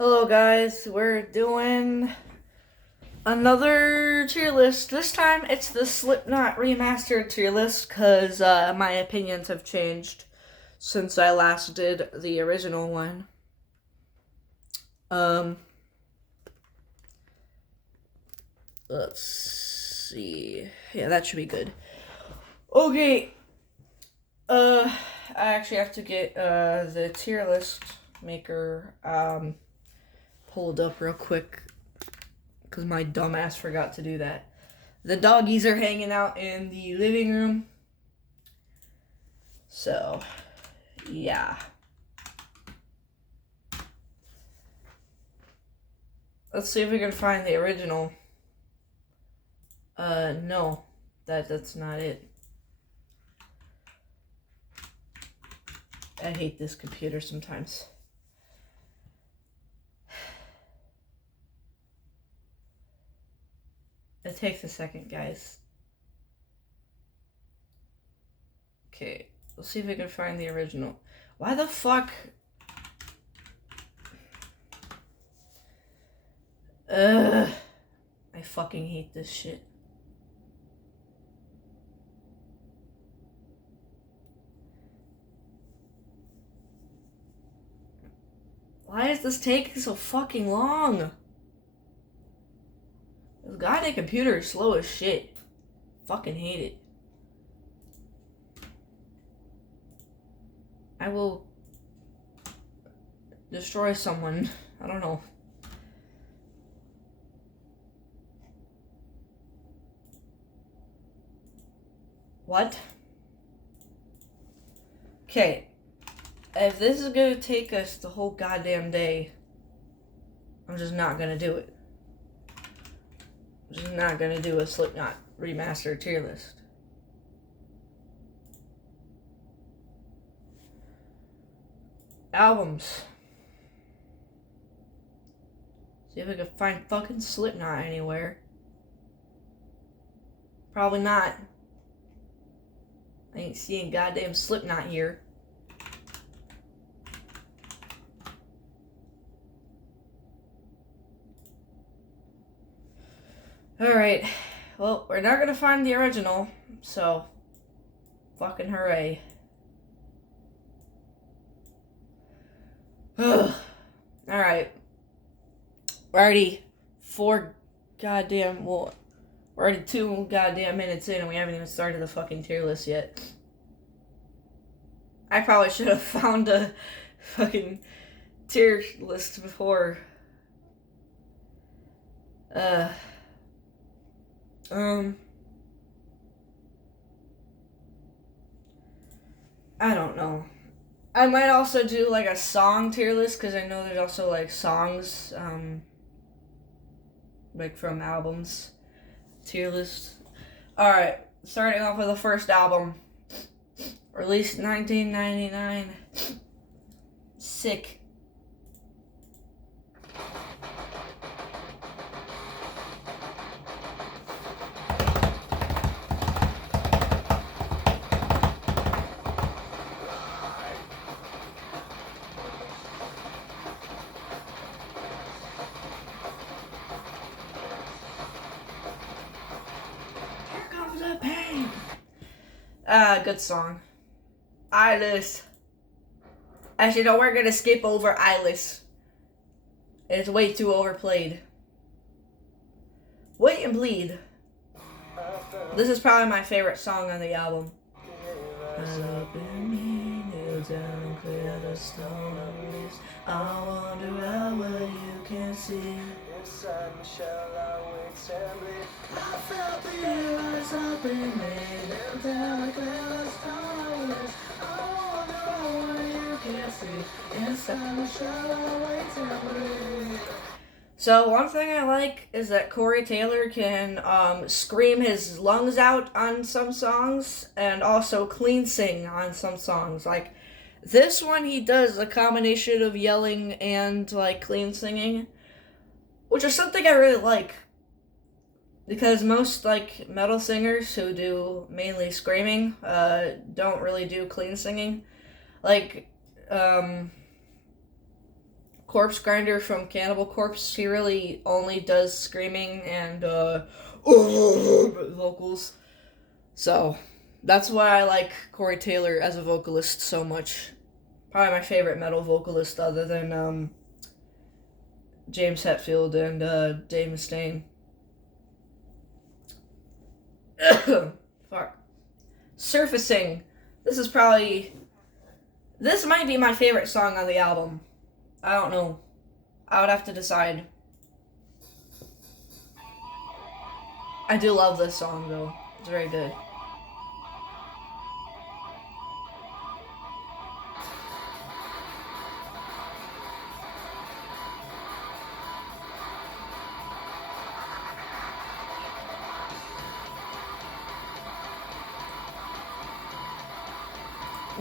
Hello guys, we're doing another tier list. This time it's the Slipknot remastered tier list because my opinions have changed since I last did the original one. Let's see. Yeah, that should be good. Okay. I actually have to get the tier list maker pulled up real quick because my dumbass forgot to do that. The doggies are hanging out in the living room. So, yeah. Let's see if we can find the original. No. That's not it. I hate this computer sometimes. It takes a second, guys. Okay, let's see if we can find the original. Why the fuck? I fucking hate this shit. Why is this taking so fucking long? This goddamn computer is slow as shit. Fucking hate it. I will destroy someone. I don't know. What? Okay. If this is gonna take us the whole goddamn day, I'm just not gonna do it. I'm just not gonna do a Slipknot remastered tier list. Albums. See if we can find fucking Slipknot anywhere. Probably not. I ain't seeing goddamn Slipknot here. Alright. Well, we're not gonna find the original, so fucking hooray. Alright. We're already we're already 2 goddamn minutes in and we haven't even started the fucking tier list yet. I probably should have found a fucking tier list before. I don't know. I might also do like a song tier list because I know there's also like songs, like from albums tier list. Alright, starting off with the first album. Released 1999. Sick. The pain. Good song. Eyeless. Actually, no, we're gonna skip over Eyeless. It's way too overplayed. Wait and Bleed. This is probably my favorite song on the album. I wonder how well you can see. Inside my shell, I wait and bleed. I felt the rise up in me. Until I clear stars. I wonder how well you can see. Inside my shell, I wait and bleed. So one thing I like is that Corey Taylor can scream his lungs out on some songs and also clean sing on some songs. Like this one, he does a combination of yelling and like clean singing, which is something I really like because most like metal singers who do mainly screaming don't really do clean singing. Like Corpse Grinder from Cannibal Corpse. He really only does screaming and vocals. So that's why I like Corey Taylor as a vocalist so much. Probably my favorite metal vocalist other than James Hetfield and Dave Mustaine. Fuck. Surfacing. This might be my favorite song on the album. I don't know. I would have to decide. I do love this song though. It's very good.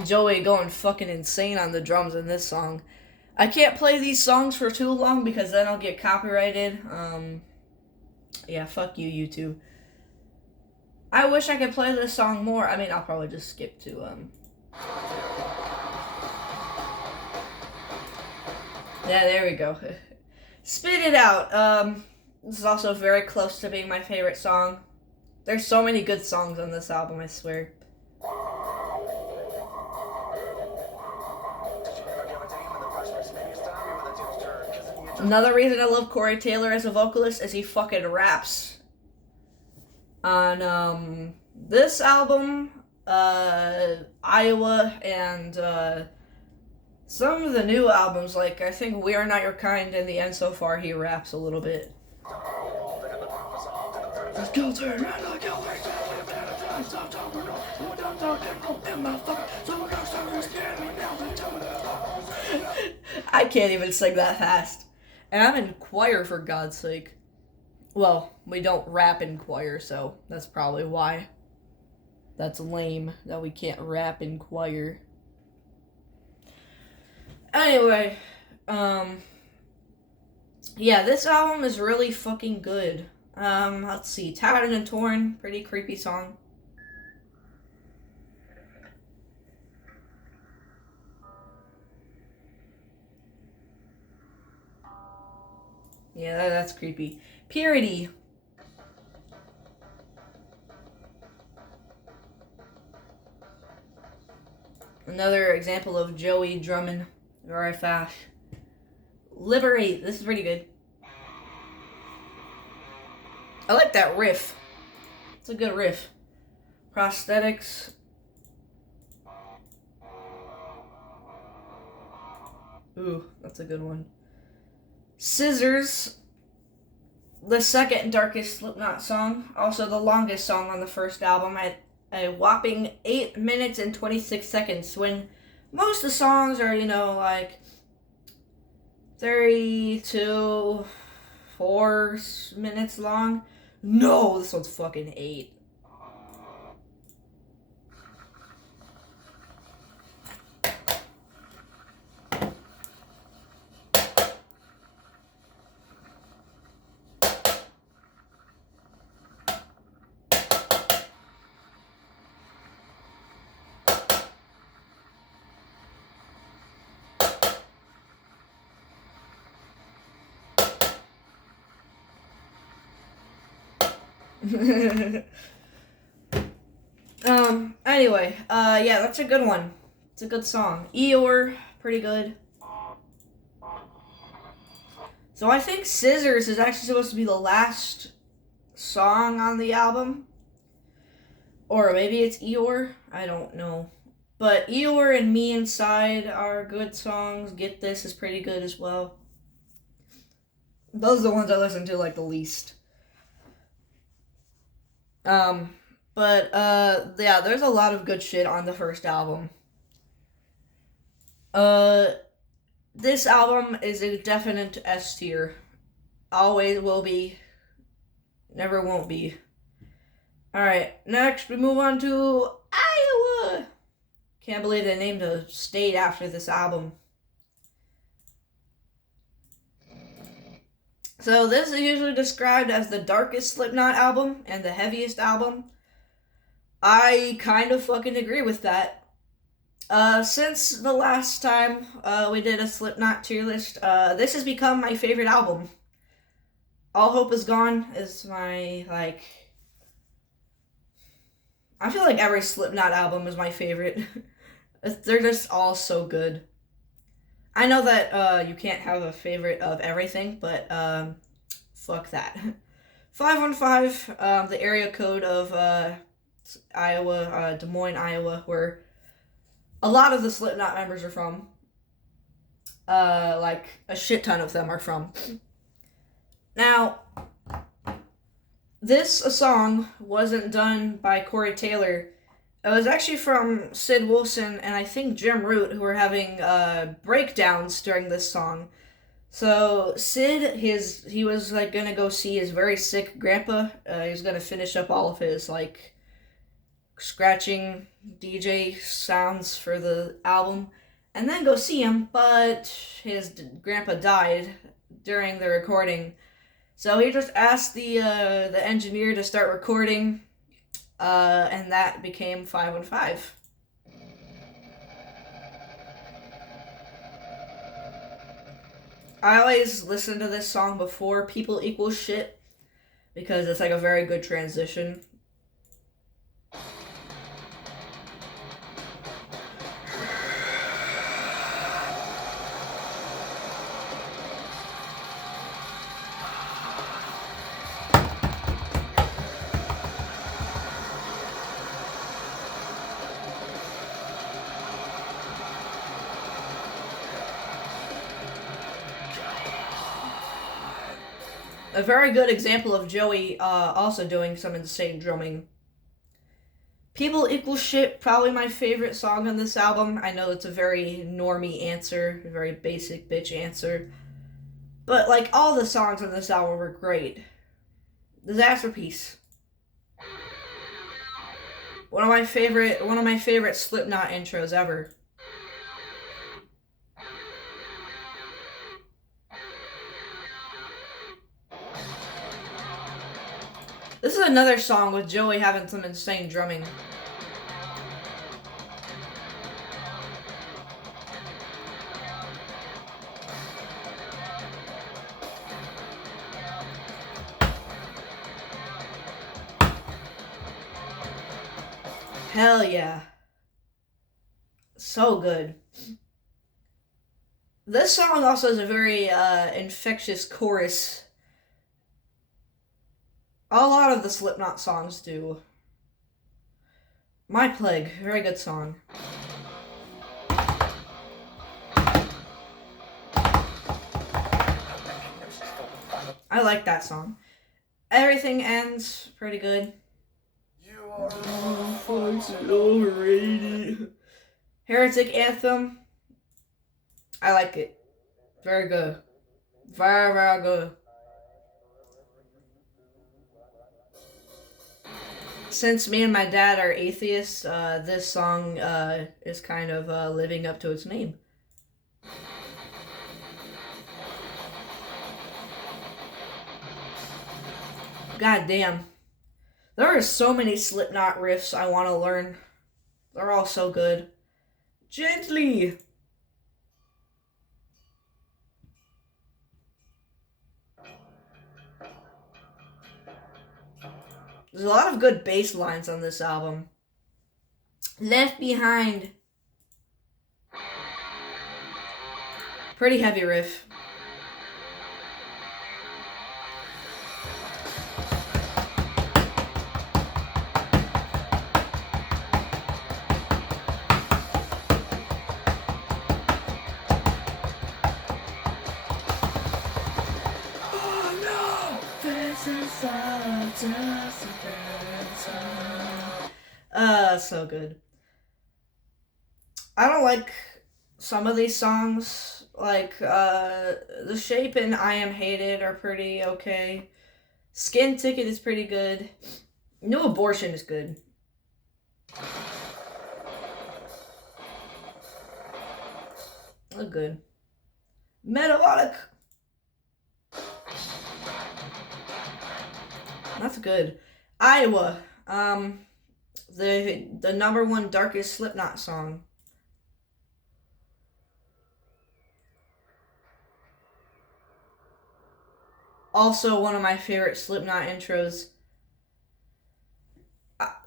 Joey going fucking insane on the drums in this song. I can't play these songs for too long because then I'll get copyrighted. Yeah, fuck you, YouTube. I wish I could play this song more. I mean, I'll probably just skip to, Yeah, there we go. Spit It Out. This is also very close to being my favorite song. There's so many good songs on this album, I swear. Another reason I love Corey Taylor as a vocalist is he fucking raps. On this album, Iowa, and some of the new albums, like I think We Are Not Your Kind and The End So Far, he raps a little bit. I can't even sing that fast. And I'm in choir, for God's sake. Well, we don't rap in choir, so that's probably why. That's lame that we can't rap in choir. Anyway, yeah, this album is really fucking good. Let's see. Tattered and Torn, pretty creepy song. Yeah, that's creepy. Purity. Another example of Joey drumming very fast. Liberate. This is pretty good. I like that riff. It's a good riff. Prosthetics. Ooh, that's a good one. Scissors, the second darkest Slipknot song, also the longest song on the first album at a whopping 8 minutes and 26 seconds, when most of the songs are, like 32, 4 minutes long. No, this one's fucking 8. Anyway, yeah, that's a good one. It's a good song. Eeyore, pretty good. So I think Scissors is actually supposed to be the last song on the album. Or maybe it's Eeyore, I don't know. But Eeyore and Me Inside are good songs. Get This is pretty good as well. Those are the ones I listen to, like, the least. Yeah, there's a lot of good shit on the first album. This album is a definite S tier. Always will be. Never won't be. Alright, next we move on to Iowa! Can't believe they named a state after this album. So this is usually described as the darkest Slipknot album and the heaviest album. I kind of fucking agree with that. Since the last time we did a Slipknot tier list, this has become my favorite album. All Hope Is Gone is my, like, I feel like every Slipknot album is my favorite. They're just all so good. I know that you can't have a favorite of everything, but fuck that. 515, the area code of Iowa, Des Moines, Iowa, where a lot of the Slipknot members are from. Like a shit ton of them are from. Now, this song wasn't done by Corey Taylor. It was actually from Sid Wilson and I think Jim Root, who were having breakdowns during this song. So Sid, he was like gonna go see his very sick grandpa. He was gonna finish up all of his like scratching DJ sounds for the album, and then go see him. But his grandpa died during the recording, so he just asked the engineer to start recording, and that became 515. I always listen to this song before People Equal Shit because it's like a very good transition. A very good example of Joey also doing some insane drumming. People Equal Shit, probably my favorite song on this album. I know it's a very normie answer, a very basic bitch answer. But like all the songs on this album were great. Disasterpiece. One of my favorite Slipknot intros ever. This is another song with Joey having some insane drumming. Hell yeah. So good. This song also has a very infectious chorus. A lot of the Slipknot songs do. My Plague, very good song. I like that song. Everything Ends, pretty good. You are overrated. Heretic Anthem, I like it. Very good. Very, very good. Since me and my dad are atheists, this song is kind of living up to its name. God damn. There are so many Slipknot riffs I want to learn. They're all so good. Gently. There's a lot of good bass lines on this album. Left Behind. Pretty heavy riff. So good. I don't like some of these songs. Like, The Shape and I Am Hated are pretty okay. Skin Ticket is pretty good. New Abortion is good. Look good. Metabolic. That's good. Iowa. The number one darkest Slipknot song. Also one of my favorite Slipknot intros.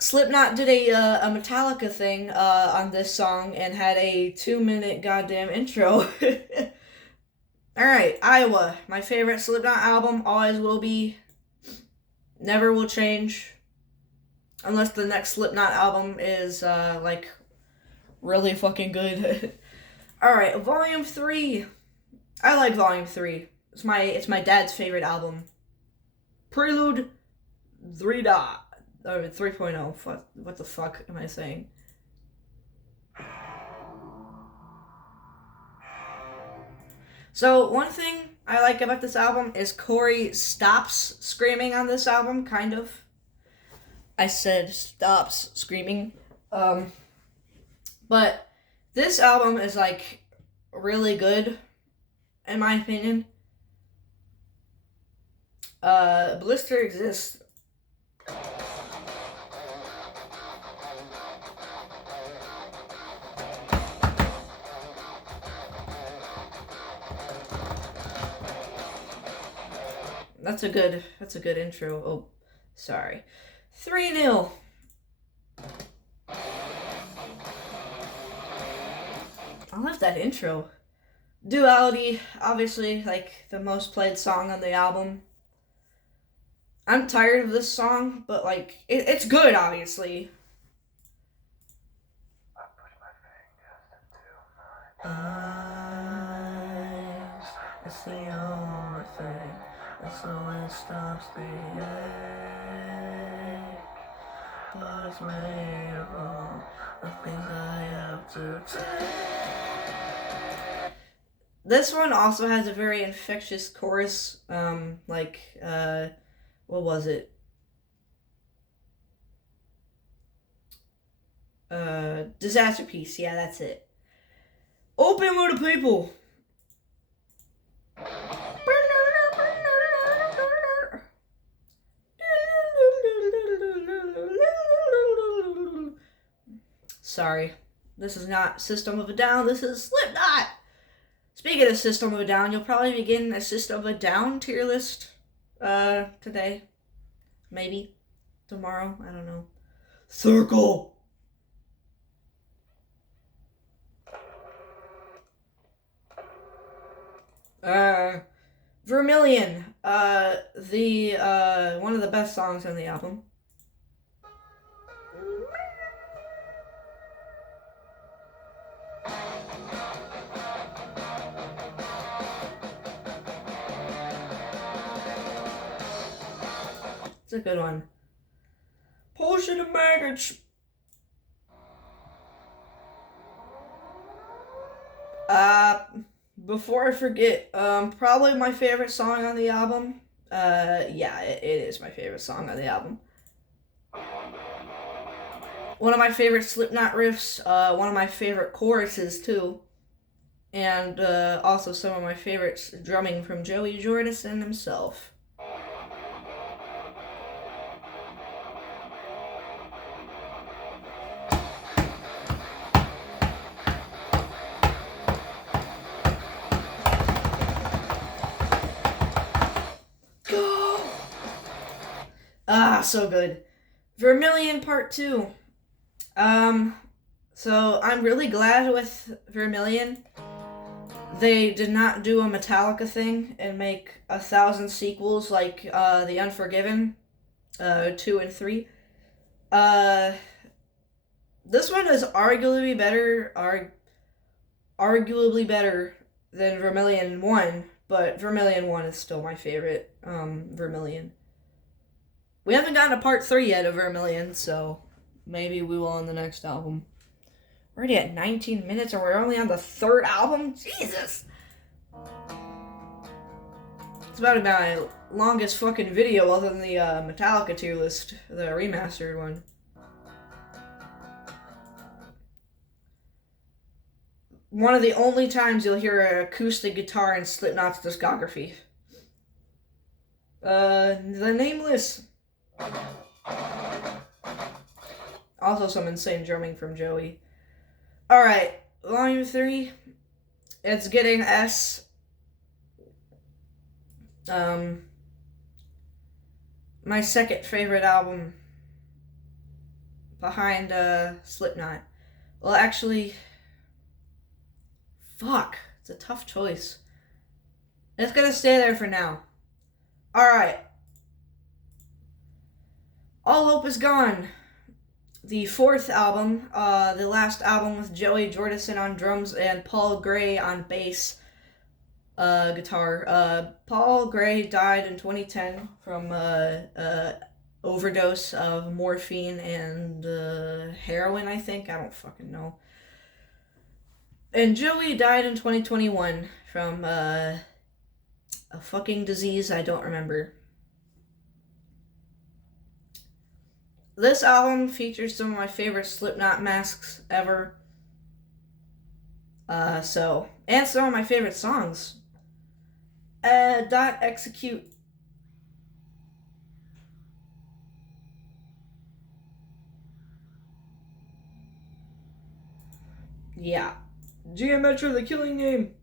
Slipknot did a Metallica thing on this song and had a 2-minute goddamn intro. Alright, Iowa. My favorite Slipknot album, always will be. Never will change. Unless the next Slipknot album is, like, really fucking good. Alright, Volume 3. I like Volume 3. It's my dad's favorite album. Prelude 3.0. What the fuck am I saying? So, one thing I like about this album is Corey stops screaming on this album, kind of. I said stops screaming. But this album is, like, really good, in my opinion. Blister Exists. That's a good intro. Oh, sorry. 3-0. I love that intro. Duality, obviously, like, the most played song on the album. I'm tired of this song, but, like, it's good, obviously. Eyes, it's the only thing that's always stops the ache. But it's made of all the things I have to take. This one also has a very infectious chorus, what was it? Disaster Piece, yeah, that's it. Open with the people! Sorry, this is not System of a Down, this is Slipknot! Speaking of System of a Down, you'll probably be getting a System of a Down tier list today. Maybe. Tomorrow, I don't know. Circle! Vermilion, one of the best songs on the album. It's a good one. Potion of Maggots. Before I forget, probably my favorite song on the album. Yeah, it is my favorite song on the album. One of my favorite Slipknot riffs, one of my favorite choruses too. And also some of my favorites drumming from Joey Jordison himself. So good. Vermilion Part 2. So I'm really glad with Vermilion they did not do a Metallica thing and make 1,000 sequels like The Unforgiven 2 and 3. This one is arguably better than Vermilion 1, but Vermilion 1 is still my favorite Vermilion. We haven't gotten to part 3 yet of Vermilion, so maybe we will on the next album. We're already at 19 minutes and we're only on the 3rd album? Jesus! It's about my longest fucking video other than the Metallica tier list, the remastered one. One of the only times you'll hear an acoustic guitar in Slipknot's discography. The Nameless. Also some insane drumming from Joey. Alright, Volume 3. It's getting S. my second favorite album behind Slipknot. Well, actually, fuck, it's a tough choice. It's gonna stay there for now. Alright. All Hope Is Gone. The fourth album, the last album with Joey Jordison on drums and Paul Gray on bass guitar. Paul Gray died in 2010 from overdose of morphine and heroin, I think. I don't fucking know. And Joey died in 2021 from a fucking disease I don't remember. This album features some of my favorite Slipknot masks ever. And some of my favorite songs. Execute. Yeah. Geometry, the Killing Name.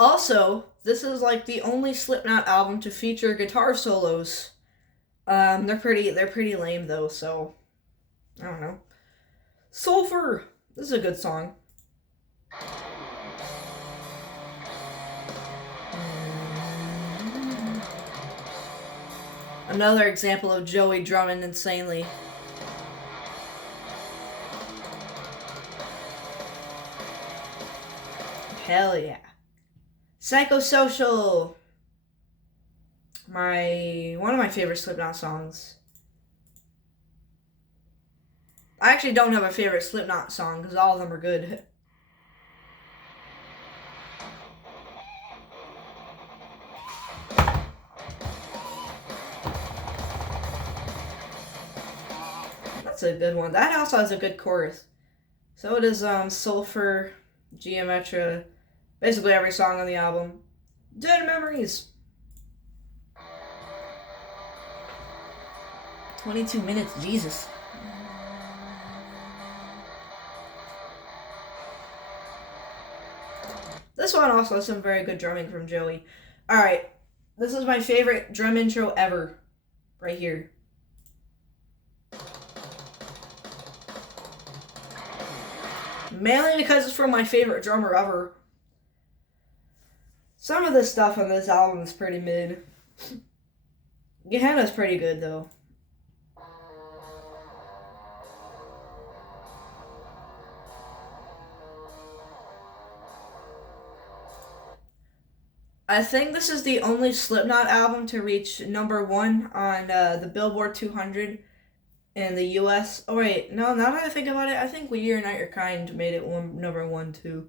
Also, this is like the only Slipknot album to feature guitar solos. They're pretty lame though, so I don't know. Sulfur! This is a good song. Another example of Joey drumming insanely. Hell yeah. Psychosocial. One of my favorite Slipknot songs. I actually don't have a favorite Slipknot song because all of them are good. That's a good one. That also has a good chorus. So does Sulfur, Geometry, basically every song on the album. Dead Memories. 22 minutes, Jesus. This one also has some very good drumming from Joey. Alright, this is my favorite drum intro ever. Right here. Mainly because it's from my favorite drummer ever. Some of the stuff on this album is pretty mid. Gehenna's pretty good though. I think this is the only Slipknot album to reach #1 on the Billboard 200 in the US. Oh wait, no, now that I think about it, I think We Are Not Your Kind made it #1 too.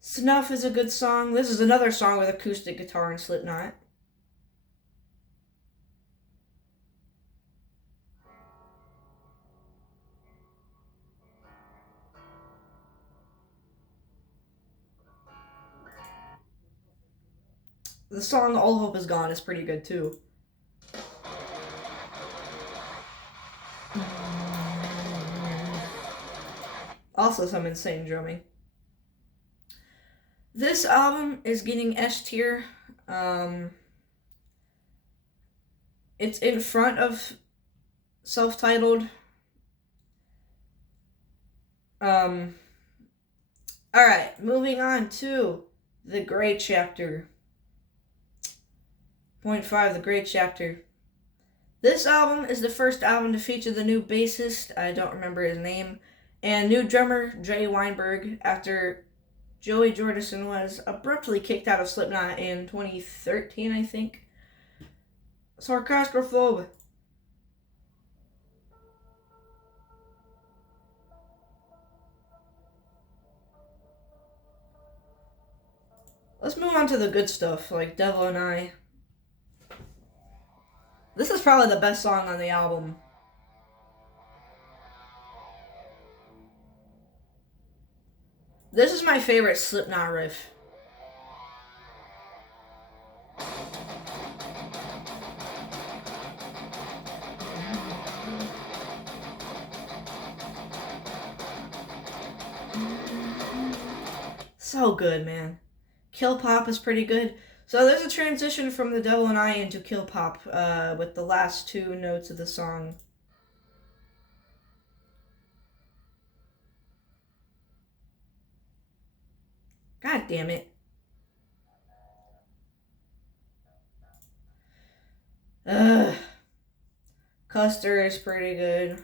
Snuff is a good song. This is another song with acoustic guitar and Slipknot. The song All Hope Is Gone is pretty good too. Also some insane drumming. This album is getting S tier. It's in front of self-titled. Alright, moving on to The Great Chapter. Point 5, The Great Chapter. This album is the first album to feature the new bassist, I don't remember his name, and new drummer, Jay Weinberg, after Joey Jordison was abruptly kicked out of Slipknot in 2013, I think. Sarcastrophobe. Let's move on to the good stuff, like Devil and I. This is probably the best song on the album. This is my favorite Slipknot riff. So good, man. Kill Pop is pretty good. So there's a transition from The Devil and I into Kill Pop with the last two notes of the song. God damn it. Ugh. Custer is pretty good.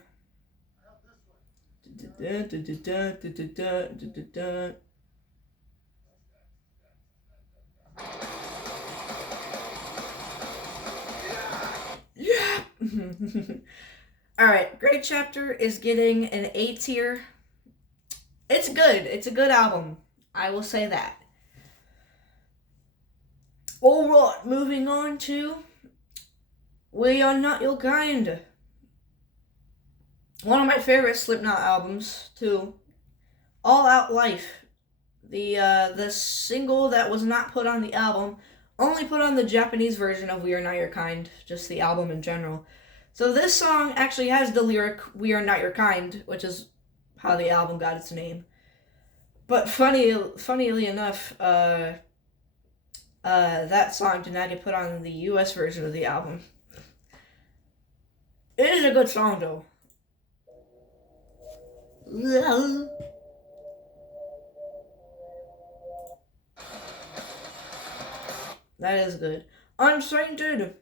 Yeah. Alright, Great Chapter is getting an A tier. It's good. It's a good album. I will say that. Alright, moving on to We Are Not Your Kind. One of my favorite Slipknot albums, too. All Out Life. The single that was not put on the album, only put on the Japanese version of We Are Not Your Kind, just the album in general. So this song actually has the lyric, We Are Not Your Kind, which is how the album got its name. But funnily enough, that song did not get put on the US version of the album. It is a good song, though. That is good. Unsainted.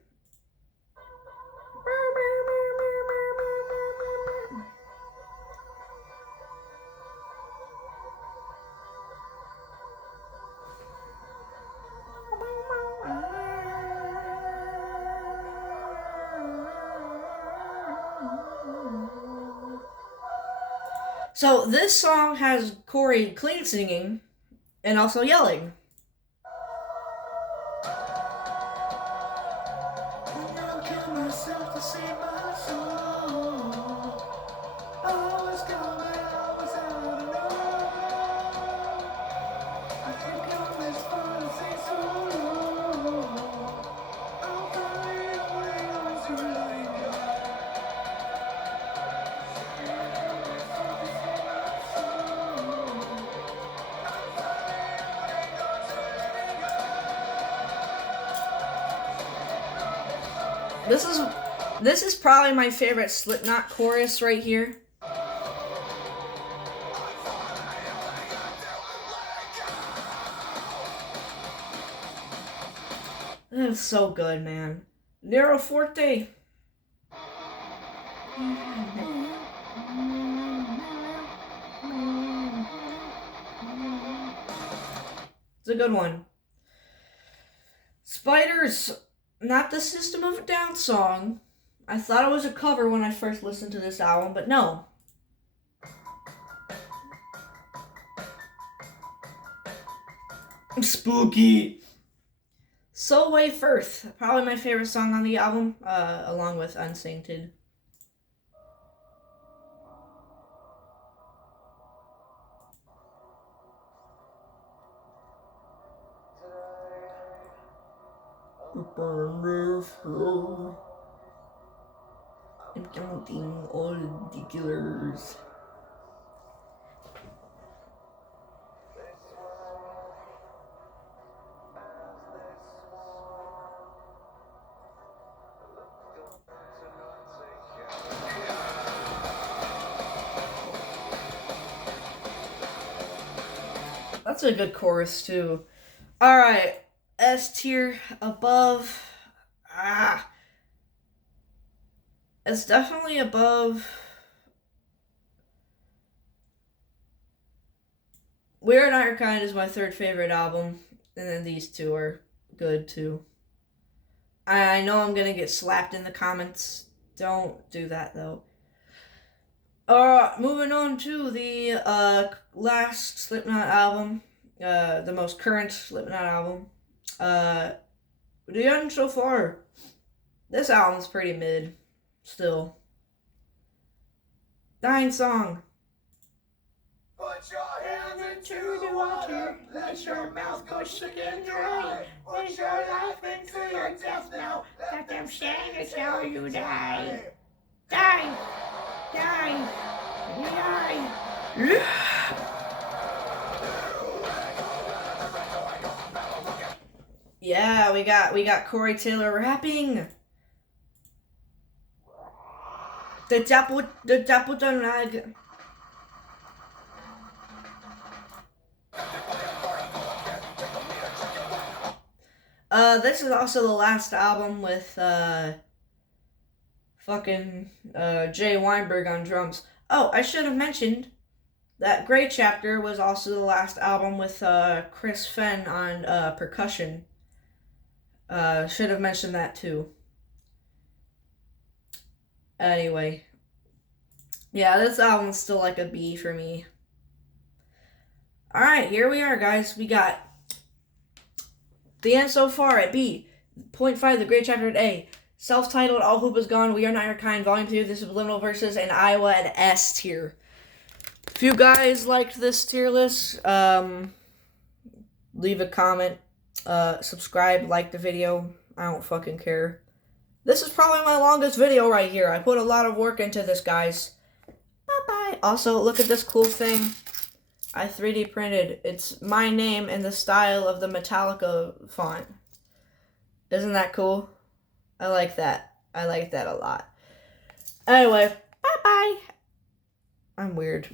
So this song has Corey clean singing and also yelling. This is probably my favorite Slipknot chorus right here. That's so good, man. Nero Forte. It's a good one. Spiders. Not the System of a Down song. I thought it was a cover when I first listened to this album, but no. Spooky. Solway Firth. Probably my favorite song on the album, along with Unsainted. Upon this road, I'm counting all the killers. That's a good chorus too. Alright, S tier above. It's definitely above. We Are Not Your Kind is my third favorite album, and then these two are good too. I know I'm gonna get slapped in the comments. Don't do that though. Moving on to the last Slipknot album, the most current Slipknot album. The End So Far. This album's pretty mid, still. Dying Song. Put your hands into the water, let your mouth go sick and dry. Put your life into your death now, let them stand until you die. Die! Die! Die! Yeah. we got Corey Taylor rapping. The double done rag. This is also the last album with fucking Jay Weinberg on drums. Oh, I should have mentioned that Gray Chapter was also the last album with Chris Fenn on percussion. Should have mentioned that too. Anyway. Yeah, this album's still like a B for me. Alright, here we are, guys. We got the end so far at B. 0.5, The Great Chapter at A. Self-titled, All Hope Is Gone, We Are Not Your Kind, Volume 2, The Subliminal Verses, and Iowa at S tier. If you guys liked this tier list, leave a comment, subscribe, like the video. I don't fucking care. This is probably my longest video right here. I put a lot of work into this, guys. Bye-bye. Also, look at this cool thing I 3D printed. It's my name in the style of the Metallica font. Isn't that cool? I like that. I like that a lot. Anyway, bye-bye. I'm weird.